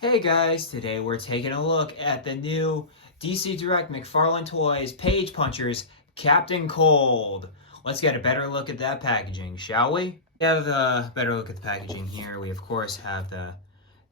Hey guys, today we're taking a look at the new DC Direct McFarlane Toys Page Punchers Captain Cold. Let's get a better look at that packaging, shall we? We have a better look at the packaging here. We of course have the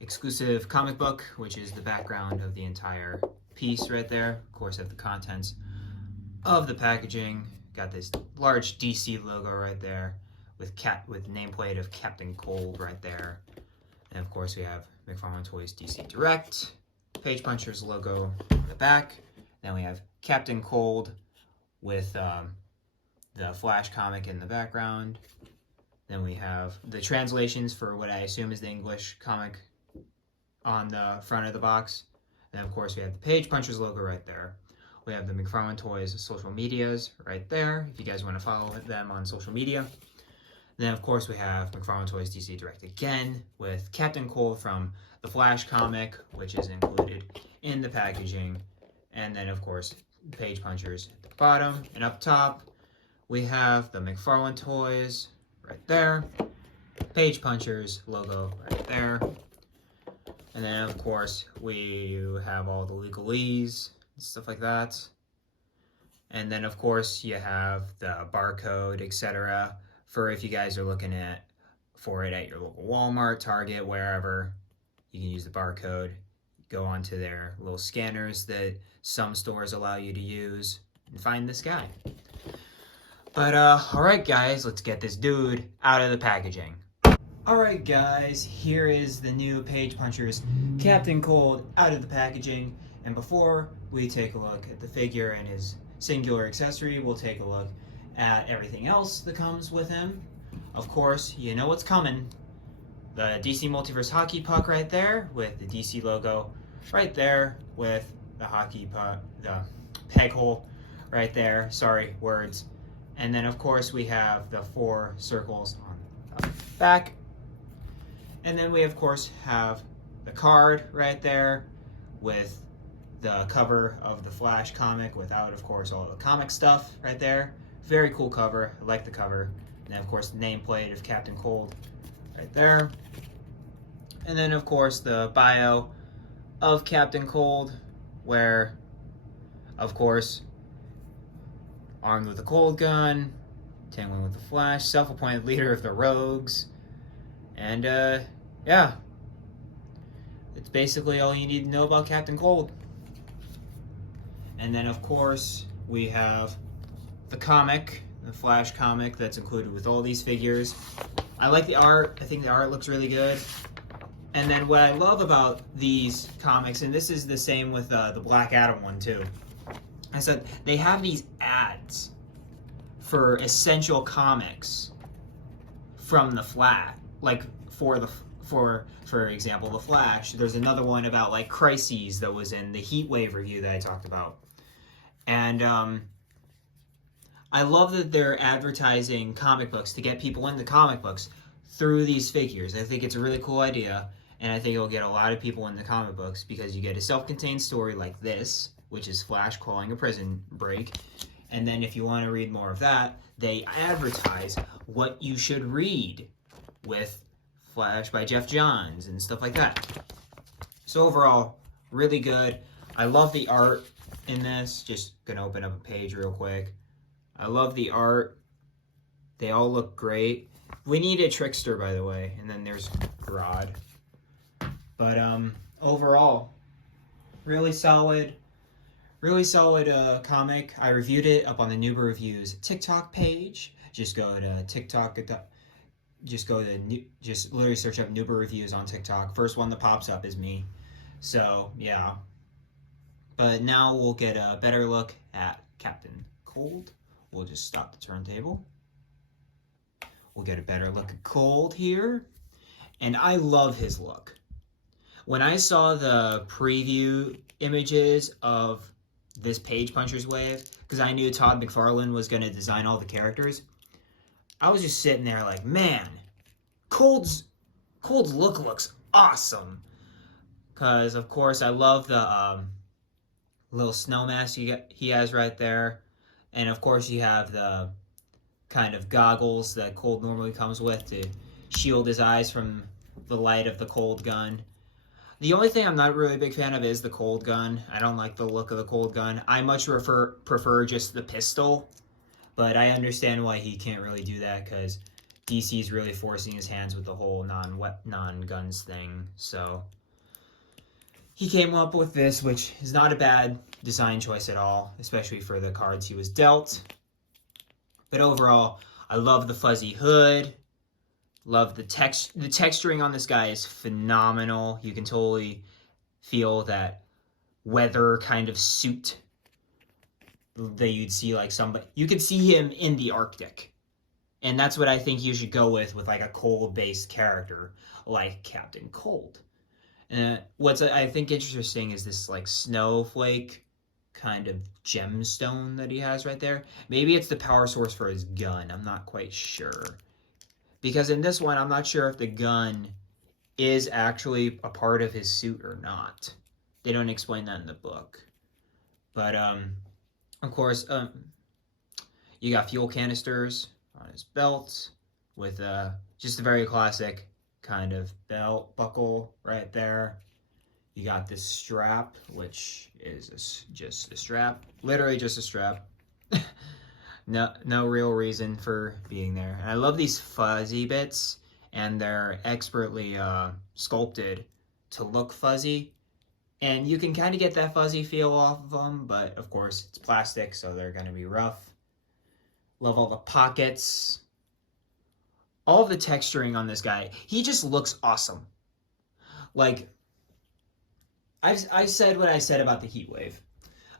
exclusive comic book, which is the background of the entire piece right there. Of course, have the contents of the packaging. Got this large DC logo right there with nameplate of Captain Cold right there. And of course we have McFarlane Toys DC Direct, Page Punchers logo in the back. Then we have Captain Cold with the Flash comic in the background. Then we have the translations for what I assume is the English comic on the front of the box. And of course we have the Page Punchers logo right there. We have the McFarlane Toys social medias right there, if you guys want to follow them on social media. Then, of course, we have McFarlane Toys DC Direct again with Captain Cold from the Flash comic, which is included in the packaging. And then, of course, Page Punchers at the bottom. And up top, we have the McFarlane Toys right there. Page Punchers logo right there. And then, of course, we have all the legalese and stuff like that. And then, of course, you have the barcode, etc., for if you guys are looking for it at your local Walmart, Target, wherever. You can use the barcode, go onto their little scanners that some stores allow you to use, and find this guy. But alright guys, let's get this dude out of the packaging. Alright guys, here is the new Page Punchers Captain Cold out of the packaging. And before we take a look at the figure and his singular accessory, we'll take a look at everything else that comes with him. Of course, you know what's coming. The DC Multiverse hockey puck right there with the DC logo right there with the hockey puck, the peg hole right there. Sorry, words. And then of course we have the 4 circles on the back. And then we of course have the card right there with the cover of the Flash comic without of course all the comic stuff right there. Very cool cover. I like the cover. And then, of course, the nameplate of Captain Cold right there. And then, of course, the bio of Captain Cold, where, of course, armed with a cold gun, tangling with the Flash, self-appointed leader of the Rogues. And, yeah. It's basically all you need to know about Captain Cold. And then, of course, we have the comic, the Flash comic that's included with all these figures. I like the art. I think the art looks really good. And then what I love about these comics, and this is the same with the Black Adam one too, I said they have these ads for essential comics from the Flash, like for example, the Flash. There's another one about like crises that was in the Heat Wave review that I talked about, and I love that they're advertising comic books to get people into comic books through these figures. I think it's a really cool idea, and I think it'll get a lot of people into comic books because you get a self-contained story like this, which is Flash calling a prison break, and then if you want to read more of that, they advertise what you should read with Flash by Jeff Johns and stuff like that. So overall, really good. I love the art in this. Just gonna open up a page real quick. I love the art. They all look great. We need a Trickster, by the way. And then there's Grodd. But overall, really solid comic. I reviewed it up on the Nooba Reviews TikTok page. Just go to TikTok. Just literally search up Nooba Reviews on TikTok. First one that pops up is me. So yeah. But now we'll get a better look at Captain Cold. We'll just stop the turntable. We'll get a better look at Cold here. And I love his look. When I saw the preview images of this Page Punchers wave, because I knew Todd McFarlane was going to design all the characters, I was just sitting there like, man, Cold's look looks awesome. Because, of course, I love the little snow mask he has right there. And of course you have the kind of goggles that Cold normally comes with to shield his eyes from the light of the cold gun. The only thing I'm not really a big fan of is the cold gun. I don't like the look of the cold gun. I much prefer just the pistol, but I understand why he can't really do that because DC's really forcing his hands with the whole non-guns thing. So he came up with this, which is not a bad design choice at all, especially for the cards he was dealt. But overall, I love the fuzzy hood. Love the texturing on this guy is phenomenal. You can totally feel that weather kind of suit that you'd see like somebody. You could see him in the Arctic. And that's what I think you should go with like a cold-based character like Captain Cold. What's I think interesting is this like snowflake kind of gemstone that he has right there. Maybe it's the power source for his gun. I'm not quite sure. Because in this one, I'm not sure if the gun is actually a part of his suit or not. They don't explain that in the book. But, of course, you got fuel canisters on his belt with just a very classic kind of belt buckle right there. You got this strap, which is just a strap. Literally just a strap. No real reason for being there. And I love these fuzzy bits, and they're expertly sculpted to look fuzzy. And you can kind of get that fuzzy feel off of them, but of course it's plastic, so they're going to be rough. Love all the pockets. All of the texturing on this guy. He just looks awesome. Like, I said what I said about the heat wave,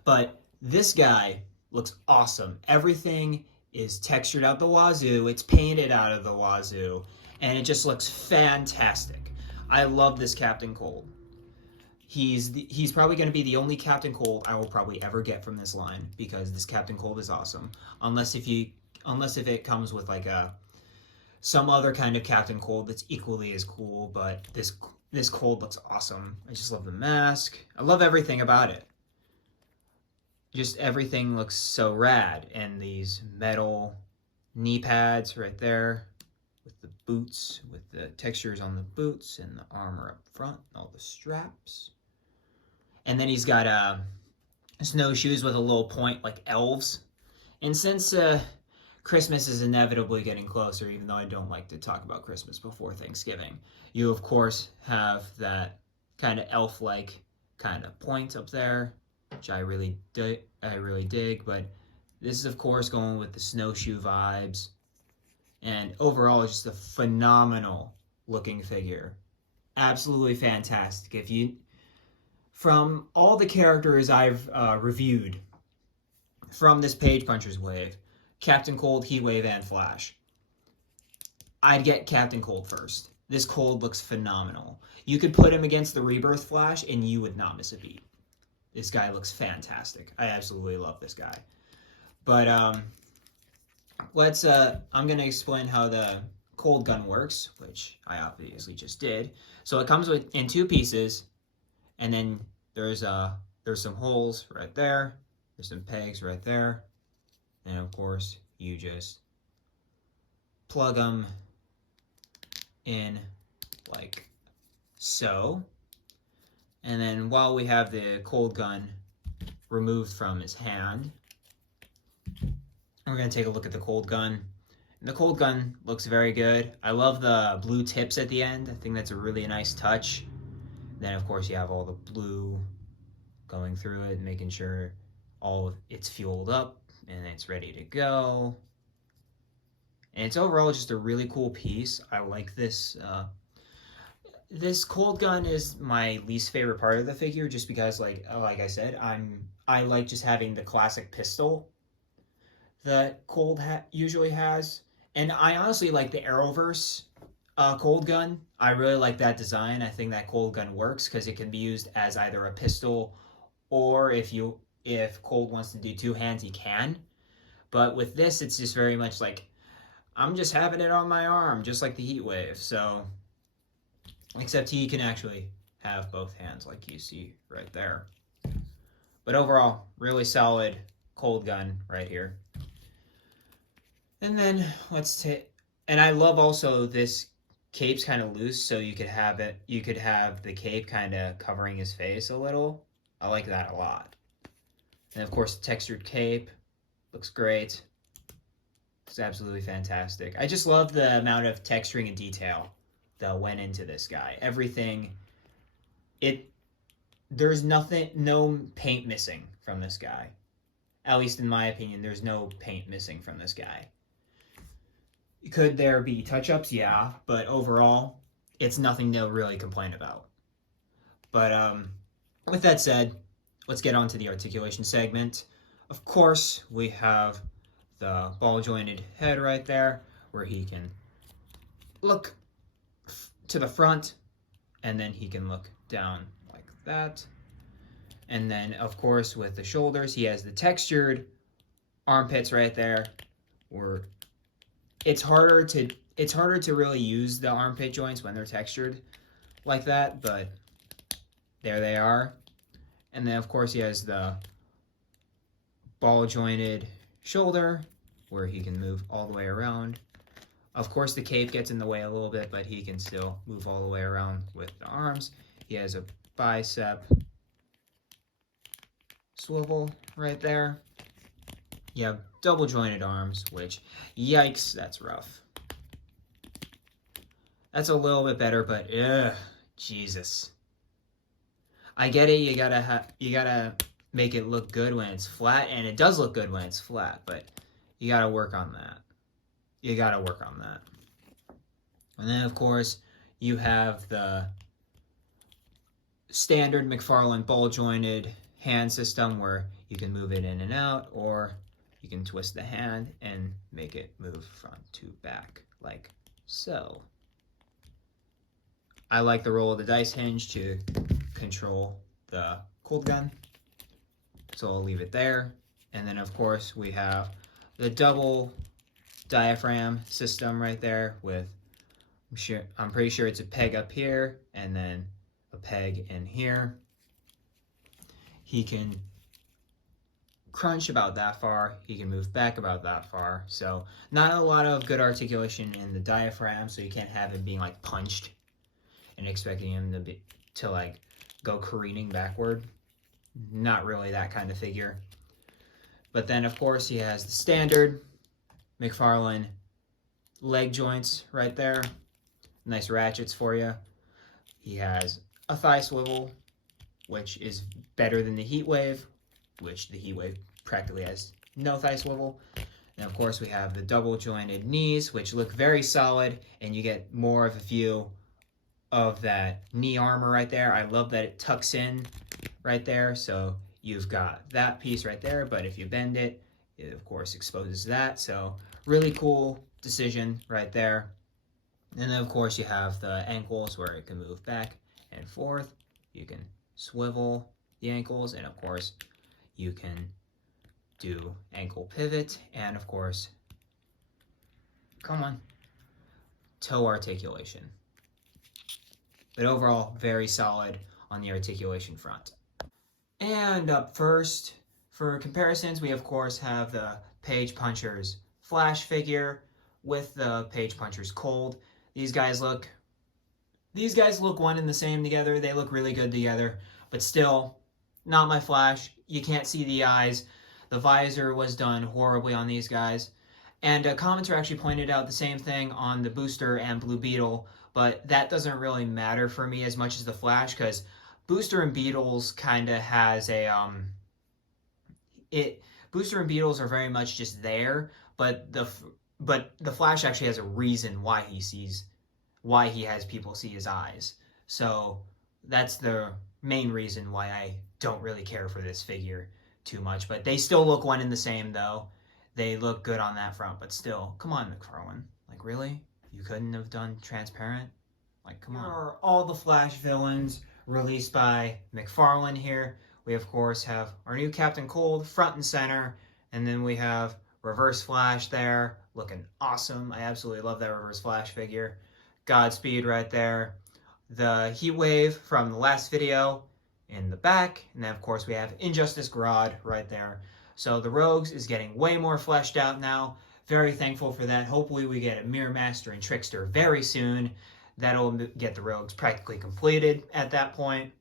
but this guy looks awesome. Everything is textured out the wazoo. It's painted out of the wazoo. And it just looks fantastic. I love this Captain Cold. He's probably going to be the only Captain Cold I will probably ever get from this line, because this Captain Cold is awesome. Unless if it comes with like some other kind of Captain Cold that's equally as cool, but this Cold looks awesome. I just love the mask. I love everything about it. Just everything looks so rad. And these metal knee pads right there with the boots, with the textures on the boots and the armor up front, all the straps. And then he's got snowshoes with a little point like elves. And since Christmas is inevitably getting closer, even though I don't like to talk about Christmas before Thanksgiving, you of course have that kind of elf-like kind of point up there, which I really dig, but this is of course going with the snowshoe vibes, and overall just a phenomenal looking figure. Absolutely fantastic. From all the characters I've reviewed from this Page Punchers wave, Captain Cold, Heat Wave, and Flash, I'd get Captain Cold first. This Cold looks phenomenal. You could put him against the Rebirth Flash and you would not miss a beat. This guy looks fantastic. I absolutely love this guy. But I'm going to explain how the Cold Gun works, which I obviously just did. So it comes in two pieces, and then there's some holes right there. There's some pegs right there. And of course, you just plug them in like so. And then while we have the Cold Gun removed from his hand, we're going to take a look at the Cold Gun. And the Cold Gun looks very good. I love the blue tips at the end. I think that's a really nice touch. Then, of course, you have all the blue going through it, making sure all of it's fueled up and it's ready to go. And it's overall just a really cool piece. I like this. This Cold Gun is my least favorite part of the figure, just because, like I said, I like just having the classic pistol that Cold usually has, and I honestly like the Arrowverse Cold Gun. I really like that design. I think that Cold Gun works because it can be used as either a pistol, or if Cold wants to do two hands, he can. But with this, it's just very much like, I'm just having it on my arm, just like the Heat Wave. So, except he can actually have both hands, like you see right there. But overall, really solid Cold Gun right here. And then and I love also this cape's kind of loose, so you could have the cape kind of covering his face a little. I like that a lot. And of course, textured cape looks great. It's absolutely fantastic. I just love the amount of texturing and detail that went into this guy. Everything, there's nothing, no paint missing from this guy. At least in my opinion, there's no paint missing from this guy. Could there be touch-ups? Yeah, but overall, it's nothing to really complain about. But with that said, let's get on to the articulation segment. Of course, we have the ball-jointed head right there, where he can look to the front, and then he can look down like that. And then, of course, with the shoulders, he has the textured armpits right there, where it's harder to really use the armpit joints when they're textured like that, but there they are. And then, of course, he has the ball-jointed shoulder, where he can move all the way around. Of course, the cape gets in the way a little bit, but he can still move all the way around with the arms. He has a bicep swivel right there. You have double-jointed arms, which, yikes, that's rough. That's a little bit better, but Jesus. I get it. You gotta make it look good when it's flat, and it does look good when it's flat, but you gotta work on that. You gotta work on that. And then, of course, you have the standard McFarlane ball-jointed hand system, where you can move it in and out, or you can twist the hand and make it move front to back, like so. I like the roll of the dice hinge to control the cold gun, so I'll leave it there. And then, of course, we have the double diaphragm system right there with, I'm pretty sure it's a peg up here and then a peg in here. He can crunch about that far. He can move back about that far. So not a lot of good articulation in the diaphragm, so you can't have him being like punched and expecting him to like go careening backward. Not really that kind of figure. But then, of course, he has the standard McFarlane leg joints right there. Nice ratchets for you. He has a thigh swivel, which is better than the Heat Wave, which the Heat Wave practically has no thigh swivel. And of course, we have the double jointed knees, which look very solid, and you get more of a view of that knee armor right there. I love that it tucks in right there, so you've got that piece right there, but if you bend it, it of course exposes that. So really cool decision right there. And then of course you have the ankles, where it can move back and forth. You can swivel the ankles, and of course you can do ankle pivot, and of course, come on, toe articulation. But overall, very solid on the articulation front. And up first, for comparisons, we of course have the Page Punchers Flash figure with the Page Punchers Cold. These guys look one and the same together. They look really good together, but still, not my Flash. You can't see the eyes. The visor was done horribly on these guys. And a commenter actually pointed out the same thing on the Booster and Blue Beetle, but that doesn't really matter for me as much as the Flash, because Booster and Beetles kind of has a Booster and Beetles are very much just there, but the Flash actually has a reason why he has people see his eyes. So that's the main reason why I don't really care for this figure too much. But they still look one and the same, though. They look good on that front, but still, come on, McFarlane. Like, really? You couldn't have done transparent? Like, come on. Here are all the Flash villains released by McFarlane here. We, of course, have our new Captain Cold front and center, and then we have Reverse Flash there, looking awesome. I absolutely love that Reverse Flash figure. Godspeed right there. The Heat Wave from the last video in the back, and then, of course, we have Injustice Grodd right there. So the Rogues is getting way more fleshed out now. Very thankful for that. Hopefully we get a Mirror Master and Trickster very soon. That'll get the rogues practically completed at that point.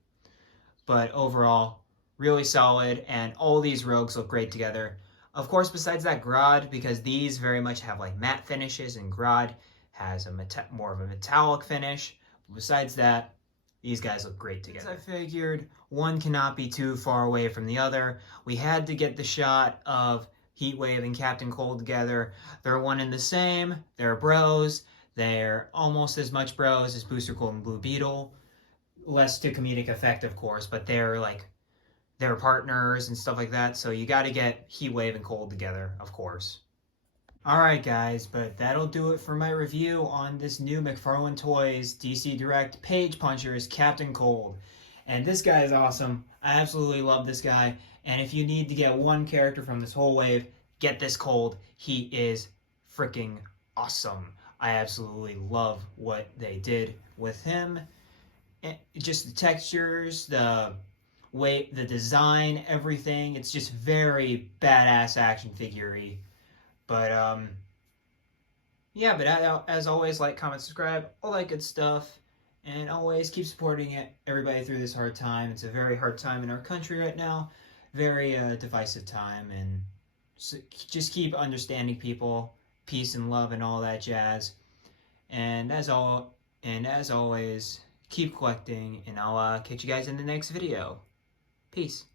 But overall, really solid, and all these rogues look great together. Of course, besides that, Grodd, because these very much have like matte finishes, and Grodd has a more of a metallic finish. Besides that, these guys look great together. As I figured, one cannot be too far away from the other. We had to get the shot of Heatwave and Captain Cold together. They're one and the same. They're bros. They're almost as much bros as Booster Gold and Blue Beetle. Less to comedic effect, of course, but they're partners and stuff like that. So you got to get Heatwave and Cold together, of course. Alright guys, but that'll do it for my review on this new McFarlane Toys DC Direct Page Punchers Captain Cold. And this guy is awesome. I absolutely love this guy. And if you need to get one character from this whole wave, get this Cold. He is freaking awesome. I absolutely love what they did with him. And just the textures, the way, the design, everything. It's just very badass action figure-y. But, yeah, but as always, like, comment, subscribe, all that good stuff. And always keep supporting everybody through this hard time. It's a very hard time in our country right now. Very divisive time. And so just keep understanding people. Peace and love and all that jazz. And as always, keep collecting. And I'll catch you guys in the next video. Peace.